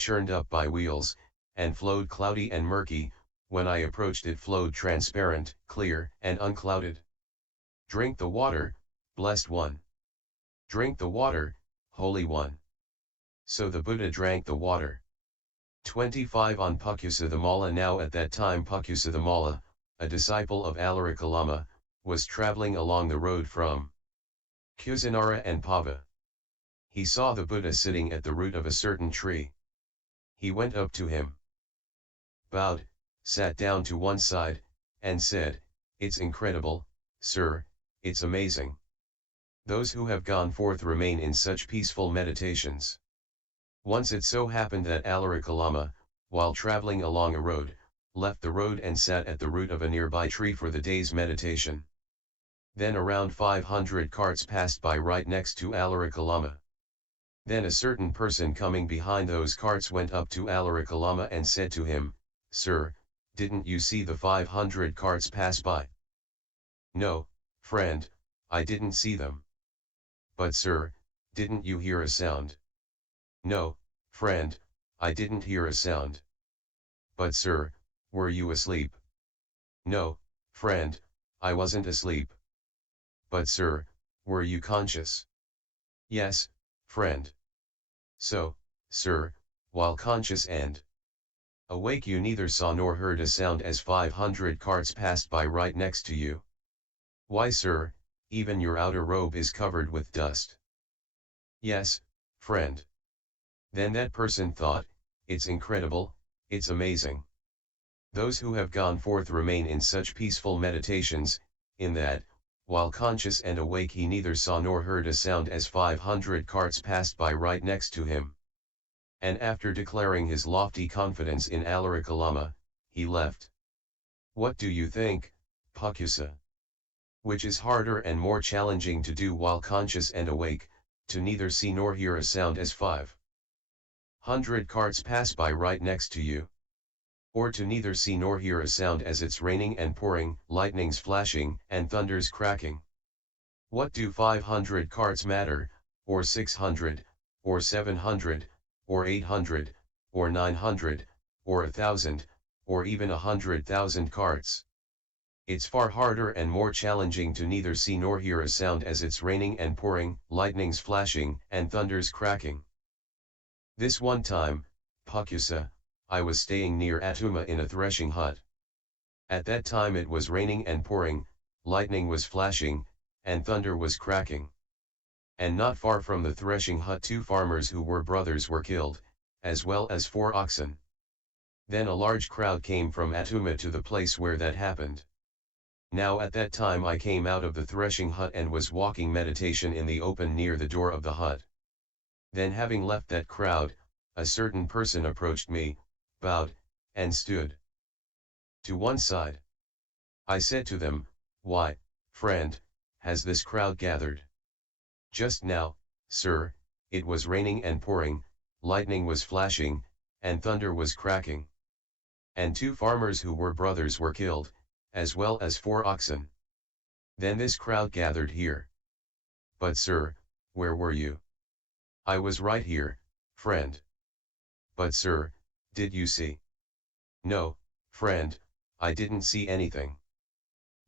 churned up by wheels, and flowed cloudy and murky. When I approached it flowed transparent, clear, and unclouded. Drink the water, blessed one. Drink the water, holy one. So the Buddha drank the water. 25 On Pukkusathimala. Now at that time Pukkusathimala, a disciple of Alarikalama, was traveling along the road from Kusinara and Pava. He saw the Buddha sitting at the root of a certain tree. He went up to him, bowed, sat down to one side, and said, "It's incredible, sir, it's amazing. Those who have gone forth remain in such peaceful meditations." Once it so happened that Alarikalama, while traveling along a road, left the road and sat at the root of a nearby tree for the day's meditation. Then around 500 carts passed by right next to Alarikalama. Then a certain person coming behind those carts went up to Alarikalama and said to him, "Sir, didn't you see the 500 carts pass by?" "No, friend, I didn't see them." "But sir, didn't you hear a sound?" "No, friend, I didn't hear a sound." "But sir, were you asleep?" "No, friend, I wasn't asleep." "But sir, were you conscious?" "Yes, friend." "So, sir, while conscious and awake you neither saw nor heard a sound as 500 carts passed by right next to you. Why sir, even your outer robe is covered with dust." "Yes, friend." Then that person thought, "It's incredible, it's amazing. Those who have gone forth remain in such peaceful meditations, in that, while conscious and awake he neither saw nor heard a sound as 500 carts passed by right next to him." And after declaring his lofty confidence in Alarikalama, he left. What do you think, Pukkusa? Which is harder and more challenging to do while conscious and awake, to neither see nor hear a sound as 500 carts pass by right next to you? Or to neither see nor hear a sound as it's raining and pouring, lightnings flashing, and thunders cracking? What do 500 carts matter, or 600, or 700, or 800, or 900, or 1,000, or even 100,000 carts? It's far harder and more challenging to neither see nor hear a sound as it's raining and pouring, lightnings flashing, and thunders cracking. This one time, Pukkusa, I was staying near Attuma in a threshing hut. At that time it was raining and pouring, lightning was flashing, and thunder was cracking. And not far from the threshing hut 2 farmers who were brothers were killed, as well as 4 oxen. Then a large crowd came from Attuma to the place where that happened. Now at that time I came out of the threshing hut and was walking meditation in the open near the door of the hut. Then having left that crowd, a certain person approached me, bowed, and stood to one side. I said to them, "Why, friend, has this crowd gathered?" "Just now, sir, it was raining and pouring, lightning was flashing, and thunder was cracking. And 2 farmers who were brothers were killed, as well as 4 oxen. Then this crowd gathered here." "But sir, where were you?" "I was right here, friend." "But sir, did you see?" "No, friend, I didn't see anything."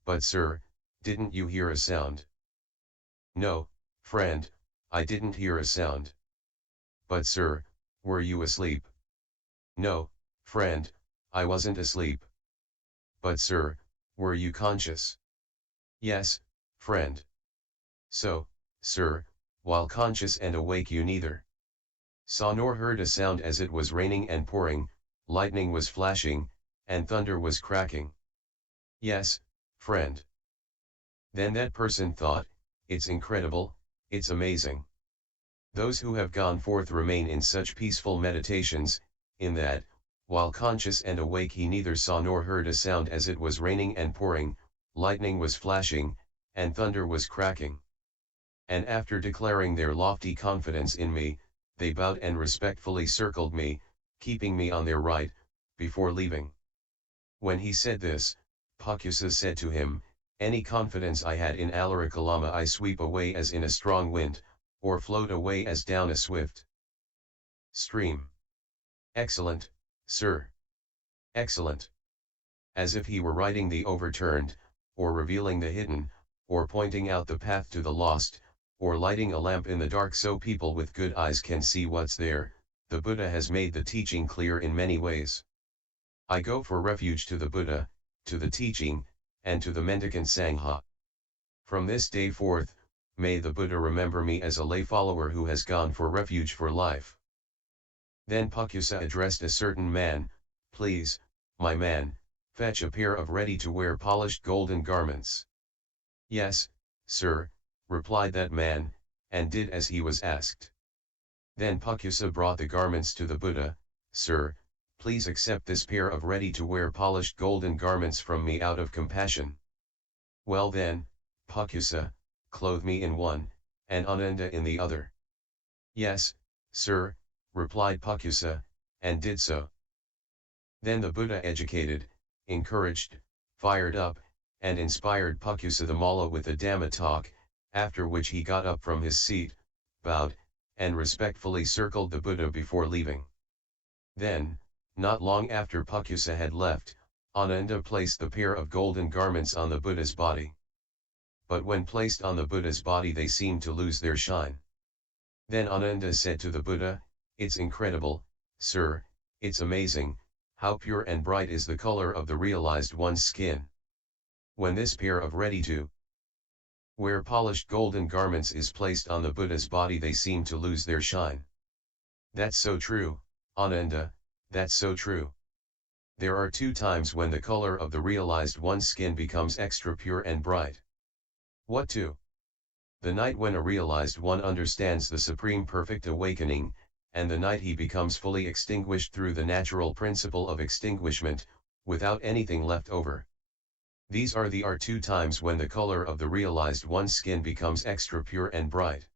"But sir, didn't you hear a sound?" "No, friend, I didn't hear a sound." "But sir, were you asleep?" "No, friend, I wasn't asleep." "But sir, were you conscious?" "Yes, friend." "So, sir, while conscious and awake you neither saw nor heard a sound as it was raining and pouring, lightning was flashing, and thunder was cracking?" "Yes, friend." Then that person thought, "It's incredible, it's amazing. Those who have gone forth remain in such peaceful meditations, in that, while conscious and awake he neither saw nor heard a sound as it was raining and pouring, lightning was flashing, and thunder was cracking." And after declaring their lofty confidence in me, they bowed and respectfully circled me, keeping me on their right, before leaving. When he said this, Pukkusa said to him, "Any confidence I had in Alarikalama I sweep away as in a strong wind, or float away as down a swift stream." Excellent, sir. Excellent. As if he were writing the overturned, or revealing the hidden, or pointing out the path to the lost, or lighting a lamp in the dark so people with good eyes can see what's there. The Buddha has made the teaching clear in many ways. I go for refuge to the Buddha, to the teaching, and to the mendicant Sangha. From this day forth, may the Buddha remember me as a lay follower who has gone for refuge for life. Then Pukusa addressed a certain man, please, my man, fetch a pair of ready-to-wear polished golden garments. Yes, sir, replied that man, and did as he was asked. Then Pukusa brought the garments to the Buddha. Sir, please accept this pair of ready-to-wear polished golden garments from me out of compassion. Well then, Pukusa, clothe me in one, and Ananda in the other. Yes, sir, replied Pukusa, and did so. Then the Buddha educated, encouraged, fired up, and inspired Pukusa the Malla with the Dhamma talk, after which he got up from his seat, bowed, and respectfully circled the Buddha before leaving. Then, not long after Pukusa had left, Ananda placed the pair of golden garments on the Buddha's body. But when placed on the Buddha's body they seemed to lose their shine. Then Ananda said to the Buddha, it's incredible, sir, it's amazing, how pure and bright is the color of the realized one's skin. When this pair of ready-to-wear polished golden garments is placed on the Buddha's body they seem to lose their shine. That's so true, Ananda, that's so true. There are two times when the color of the realized one's skin becomes extra pure and bright. What two? The night when a realized one understands the supreme perfect awakening, and the night he becomes fully extinguished through the natural principle of extinguishment, without anything left over. These are the two times when the color of the realized one's skin becomes extra pure and bright.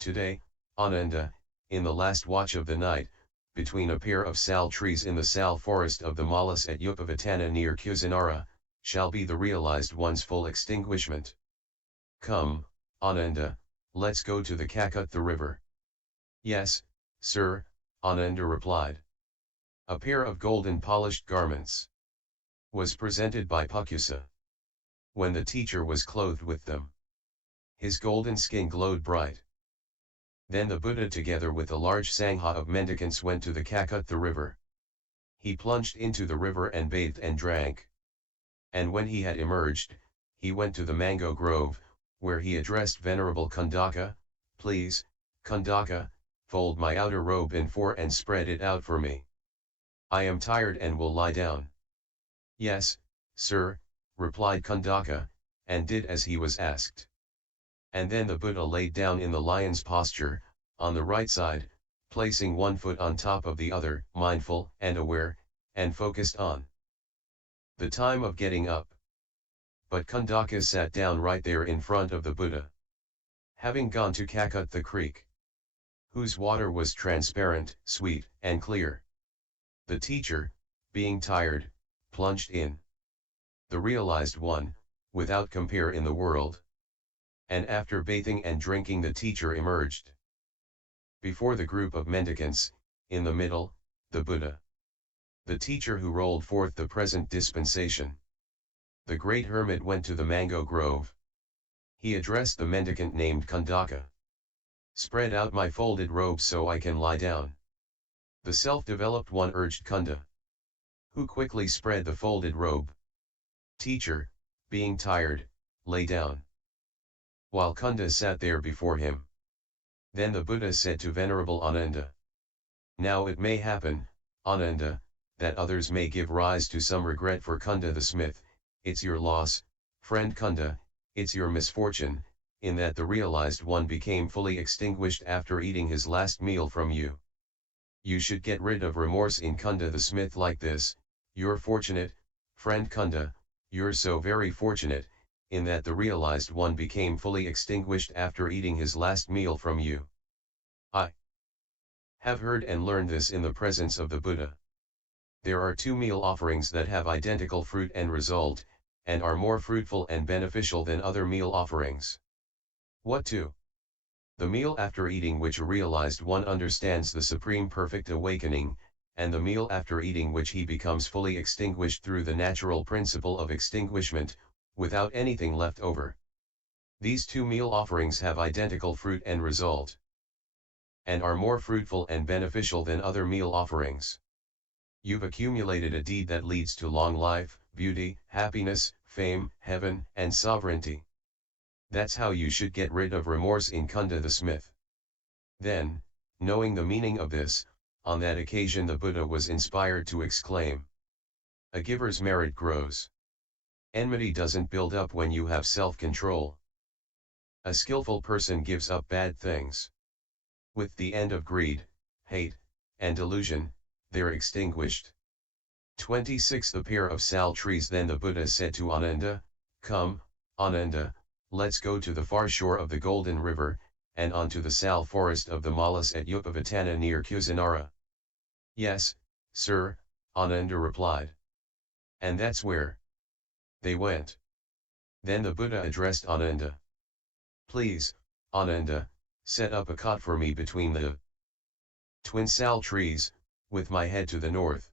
Today, Ananda, in the last watch of the night, between a pair of sal trees in the sal forest of the Mallas at Upavatana near Kusinara, shall be the realized one's full extinguishment. Come, Ananda, let's go to the Kakut the river. Yes, sir, Ananda replied. A pair of golden polished garments was presented by Pukusa. When the teacher was clothed with them, his golden skin glowed bright. Then the Buddha together with a large sangha of mendicants went to the Kakut the river. He plunged into the river and bathed and drank. And when he had emerged, he went to the mango grove, where he addressed Venerable Kundaka, please, Kundaka, fold my outer robe in four and spread it out for me. I am tired and will lie down. Yes, sir, replied Kundaka, and did as he was asked. And then the Buddha laid down in the lion's posture, on the right side, placing one foot on top of the other, mindful and aware, and focused on the time of getting up. But Kundaka sat down right there in front of the Buddha. Having gone to Kakut the creek, whose water was transparent, sweet, and clear, the teacher, being tired, plunged in. The realized one, without compare in the world. And after bathing and drinking the teacher emerged. Before the group of mendicants, in the middle, the Buddha. The teacher who rolled forth the present dispensation. The great hermit went to the mango grove. He addressed the mendicant named Kundaka. Spread out my folded robe so I can lie down. The self-developed one urged Kunda, who quickly spread the folded robe. Teacher, being tired, lay down. While Kunda sat there before him. Then the Buddha said to Venerable Ananda, now it may happen, Ananda, that others may give rise to some regret for Kunda the smith. It's your loss, friend Kunda, it's your misfortune, in that the realized one became fully extinguished after eating his last meal from you. You should get rid of remorse in Kunda the smith like this. You're fortunate, friend Kunda, you're so very fortunate, in that the realized one became fully extinguished after eating his last meal from you. I have heard and learned this in the presence of the Buddha. There are two meal offerings that have identical fruit and result, and are more fruitful and beneficial than other meal offerings. What two? The meal after eating which a realized one understands the supreme perfect awakening, and the meal after eating, which he becomes fully extinguished through the natural principle of extinguishment, without anything left over. These two meal offerings have identical fruit and result, and are more fruitful and beneficial than other meal offerings. You've accumulated a deed that leads to long life, beauty, happiness, fame, heaven, and sovereignty. That's how you should get rid of remorse in Kunda the smith. Then, knowing the meaning of this, on that occasion the Buddha was inspired to exclaim, "A giver's merit grows. Enmity doesn't build up when you have self-control. A skillful person gives up bad things. With the end of greed, hate, and delusion, they're extinguished." 26. A pair of sal trees. Then the Buddha said to Ananda, "Come, Ananda, let's go to the far shore of the Golden River, and onto the sal forest of the Malas at Upavatana near Kusinara." "Yes, sir," Ananda replied. "And that's where." They went. Then the Buddha addressed Ananda. "Please, Ananda, set up a cot for me between the twin sal trees, with my head to the north.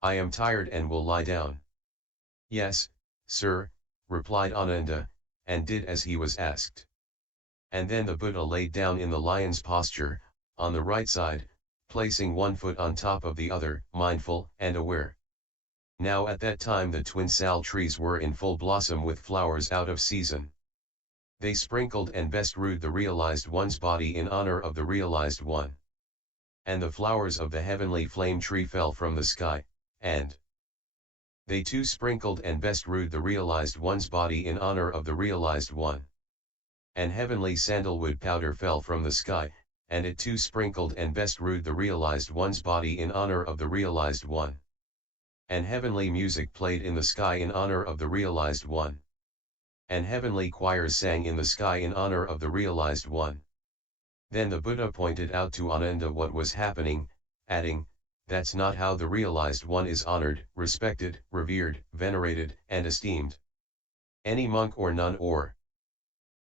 I am tired and will lie down." "Yes, sir," replied Ananda, and did as he was asked. And then the Buddha laid down in the lion's posture, on the right side, placing one foot on top of the other, mindful and aware. Now at that time the twin sal trees were in full blossom with flowers out of season. They sprinkled and bestrewed the realized one's body in honor of the realized one. And the flowers of the heavenly flame tree fell from the sky, and they too sprinkled and bestrewed the realized one's body in honor of the realized one. And heavenly sandalwood powder fell from the sky, and it too sprinkled and bestrewed the realized one's body in honor of the realized one. And heavenly music played in the sky in honor of the realized one. And heavenly choirs sang in the sky in honor of the realized one. Then the Buddha pointed out to Ananda what was happening, adding, "That's not how the realized one is honored, respected, revered, venerated, and esteemed. Any monk or nun or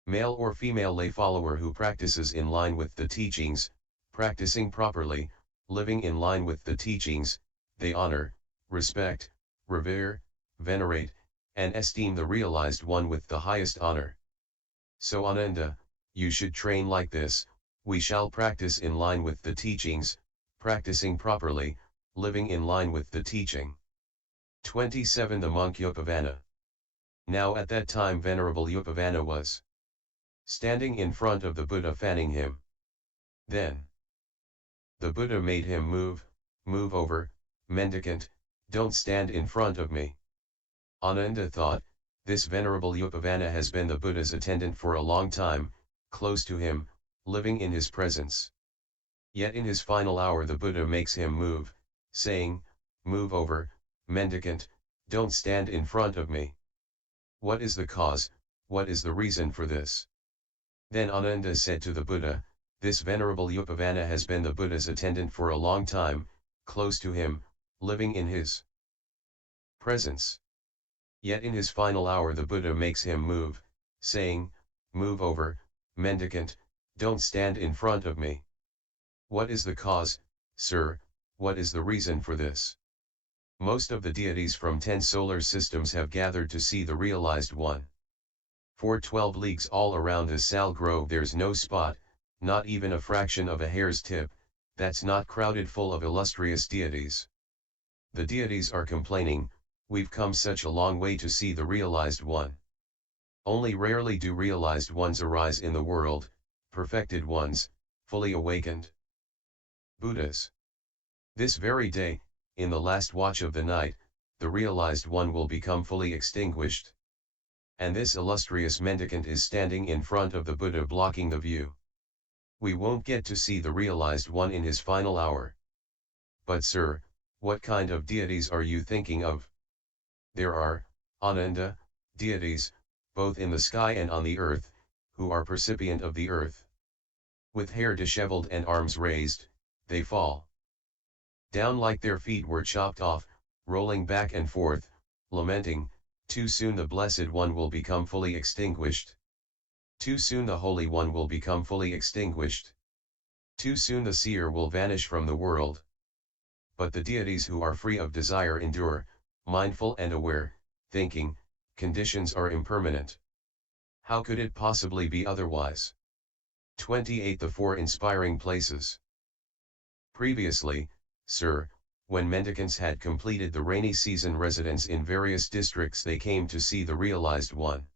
male or female lay follower who practices in line with the teachings, practicing properly, living in line with the teachings, they honor, respect, revere, venerate, and esteem the realized one with the highest honor. So Ananda, you should train like this. We shall practice in line with the teachings, practicing properly, living in line with the teaching." 27. The monk Upavanna. Now at that time Venerable Upavanna was standing in front of the Buddha fanning him. Then the Buddha made him move over, mendicant, don't stand in front of me. Ananda thought, this Venerable Upavanna has been the Buddha's attendant for a long time, close to him, living in his presence. Yet in his final hour the Buddha makes him move, saying, "Move over, mendicant, don't stand in front of me." What is the cause, what is the reason for this? Then Ananda said to the Buddha, this Venerable Upavanna has been the Buddha's attendant for a long time, close to him, living in his presence. Yet in his final hour the Buddha makes him move, saying, "Move over, mendicant, don't stand in front of me." What is the cause, sir, what is the reason for this? Most of the deities from 10 solar systems have gathered to see the realized one. For 12 leagues all around the sal grove there's no spot, not even a fraction of a hair's tip, that's not crowded full of illustrious deities. The deities are complaining, we've come such a long way to see the realized one. Only rarely do realized ones arise in the world, perfected ones, fully awakened Buddhas. This very day, in the last watch of the night, the realized one will become fully extinguished. And this illustrious mendicant is standing in front of the Buddha blocking the view. We won't get to see the realized one in his final hour. But sir, what kind of deities are you thinking of? There are, Ananda, deities, both in the sky and on the earth, who are percipient of the earth. With hair disheveled and arms raised, they fall down like their feet were chopped off, rolling back and forth, lamenting, too soon the Blessed One will become fully extinguished. Too soon the Holy One will become fully extinguished. Too soon the seer will vanish from the world. but the deities who are free of desire endure, mindful and aware, thinking, conditions are impermanent. How could it possibly be otherwise? 28. The four inspiring places. Previously, sir, when mendicants had completed the rainy season residence in various districts, they came to see the realized one.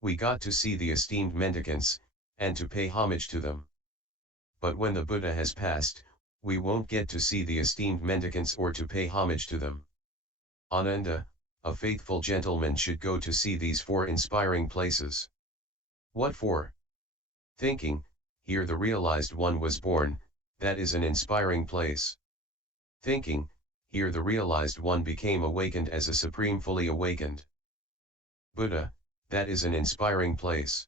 We got to see the esteemed mendicants, and to pay homage to them. But when the Buddha has passed, we won't get to see the esteemed mendicants or to pay homage to them. Ananda, a faithful gentleman should go to see these four inspiring places. What for? Thinking, here the realized one was born, that is an inspiring place. Thinking, here the realized one became awakened as a supreme fully awakened Buddha, that is an inspiring place.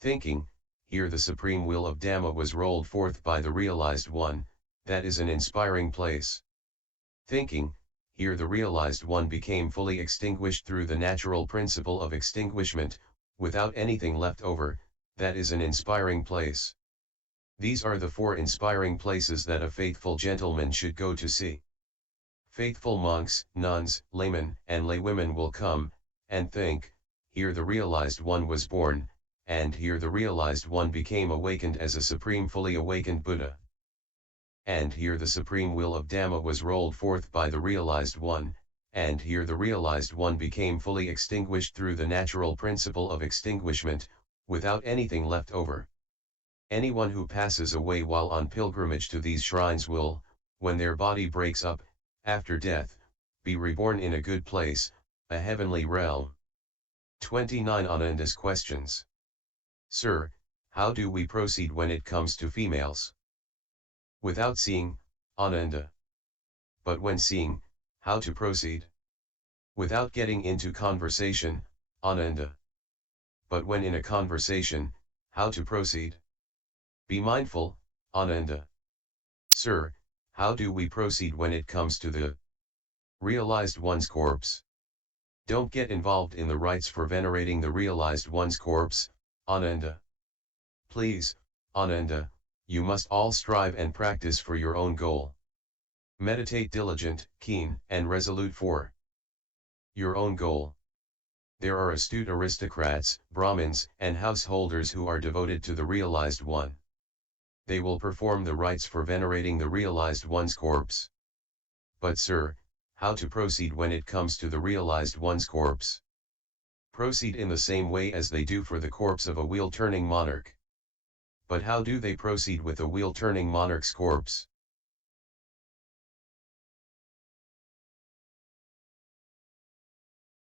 Thinking, here the supreme wheel of Dhamma was rolled forth by the realized one, that is an inspiring place. Thinking, here the realized one became fully extinguished through the natural principle of extinguishment, without anything left over, that is an inspiring place. These are the four inspiring places that a faithful gentleman should go to see. Faithful monks, nuns, laymen, and laywomen will come, and think, here the realized one was born, and here the realized one became awakened as a supreme fully awakened Buddha. And here the supreme wheel of Dhamma was rolled forth by the realized one, and here the realized one became fully extinguished through the natural principle of extinguishment, without anything left over. Anyone who passes away while on pilgrimage to these shrines will, when their body breaks up, after death, be reborn in a good place, a heavenly realm. 29. Ananda's questions. Sir, how do we proceed when it comes to females? Without seeing, Ananda. But when seeing, how to proceed? Without getting into conversation, Ananda. But when in a conversation, how to proceed? Be mindful, Ananda. Sir, how do we proceed when it comes to the realized one's corpse? Don't get involved in the rites for venerating the realized one's corpse, Ananda. Please, Ananda, you must all strive and practice for your own goal. Meditate diligent, keen, and resolute for your own goal. There are astute aristocrats, Brahmins, and householders who are devoted to the realized one. They will perform the rites for venerating the realized one's corpse. But sir, how to proceed when it comes to the realized one's corpse? Proceed in the same way as they do for the corpse of a wheel-turning monarch. But how do they proceed with a wheel-turning monarch's corpse?